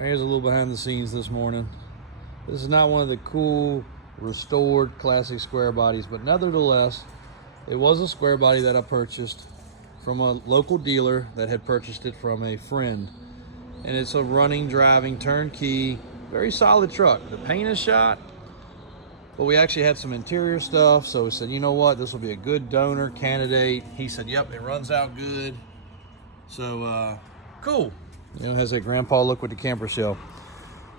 Here's a little behind the scenes this morning. This is not one of the cool restored classic square bodies, but nevertheless, it was a square body that I purchased from a local dealer that had purchased it from a friend. And it's a running, driving, turnkey, very solid truck. The paint is shot, but we actually had some interior stuff, so we said, you know what, this will be a good donor candidate. He said, yep, it runs out good. So, cool. You know, it has that grandpa look with the camper shell.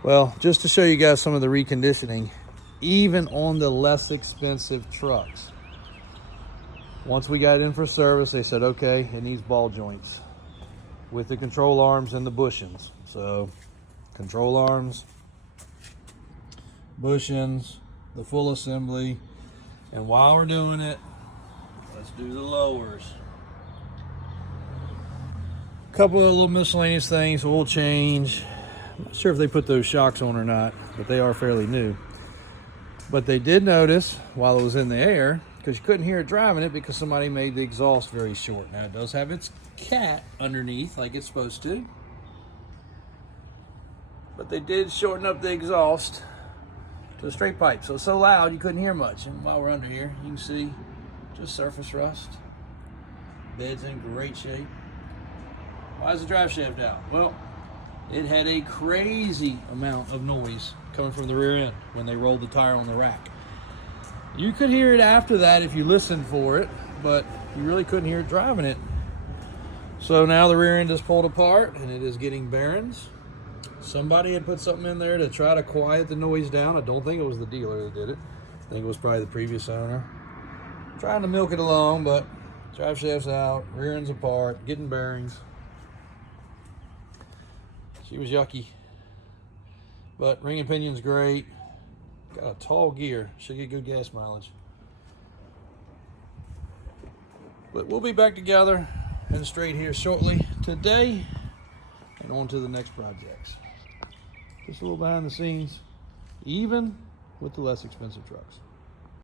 Well, just to show you guys some of the reconditioning, even on the less expensive trucks. Once we got in for service, they said, okay, it needs ball joints with the control arms and the bushings. So, control arms, bushings, the full assembly. And while we're doing it, let's do the lowers. Couple of little miscellaneous things, oil change. I'm not sure if they put those shocks on or not, but they are fairly new. But they did notice while it was in the air, because you couldn't hear it driving it because somebody made the exhaust very short. Now it does have its cat underneath like it's supposed to, but they did shorten up the exhaust to a straight pipe, so it's so loud you couldn't hear much. And while we're under here, you can see just surface rust. Bed's in great shape. Why is the drive shaft out? Well, it had a crazy amount of noise coming from the rear end when they rolled the tire on the rack. You could hear it after that if you listened for it, but you really couldn't hear it driving it. So now the rear end is pulled apart and it is getting bearings. Somebody had put something in there to try to quiet the noise down. I don't think it was the dealer that did it. I think it was probably the previous owner. Trying to milk it along, but drive shaft's out, rear end's apart, getting bearings. She was yucky, but ring and pinion's great. Got a tall gear, should get good gas mileage. But we'll be back together and straight here shortly today and on to the next projects. Just a little behind the scenes, even with the less expensive trucks.